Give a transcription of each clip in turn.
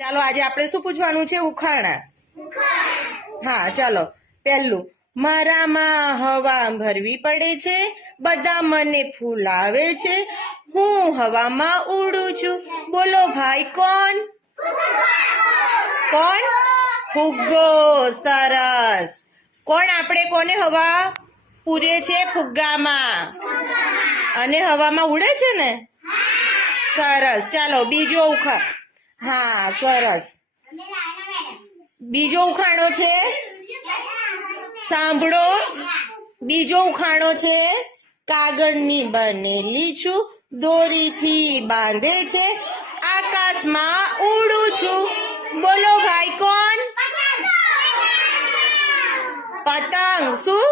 ચાલો આજે આપણે શું પૂછવાનું છે? ઉખાણા. હા ચાલો. પહેલું, મારામાં હવા ભરવી પડે છે, બધા મને ફૂલાવે છે, હું હવામાં ઉડું છું. બોલો ભાઈ કોણ? કોણ? ફુગ્ગો. સરસ. કોણ? આપણે કોને હવા પૂરે છે? ફુગ્ગામાં. અને હવામાં ઉડે છે ને? સરસ. ચાલો બીજો હા સરસ. બીજો ઉખાણો છે, સાંભળો. બીજો ઉખાણો છે, કાગળની બનેલી છું, દોરીથી બાંધે છે, આકાશમાં ઉડું છું. બોલો ભાઈ કોણ? પતંગ. શું?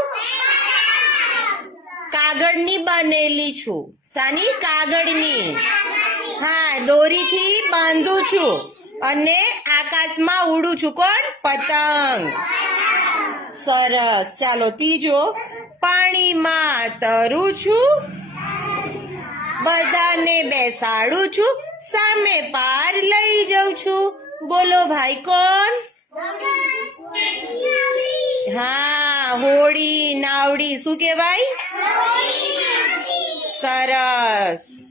કાગળની બનેલી છું. સાની? કાગળની. હા, દોરીથી બાંધું છું અને આકાશમાં ઉડું છું. કોણ? પતંગ. સરસ. ચાલો ત્રીજો, પાણીમાં તરું છું, બધાને બેસાડું છું, સામે પાર લઈ જાઉં છું. બોલો ભાઈ કોણ? હા, હોડી નાવડી. શું કહેવાય? સરસ.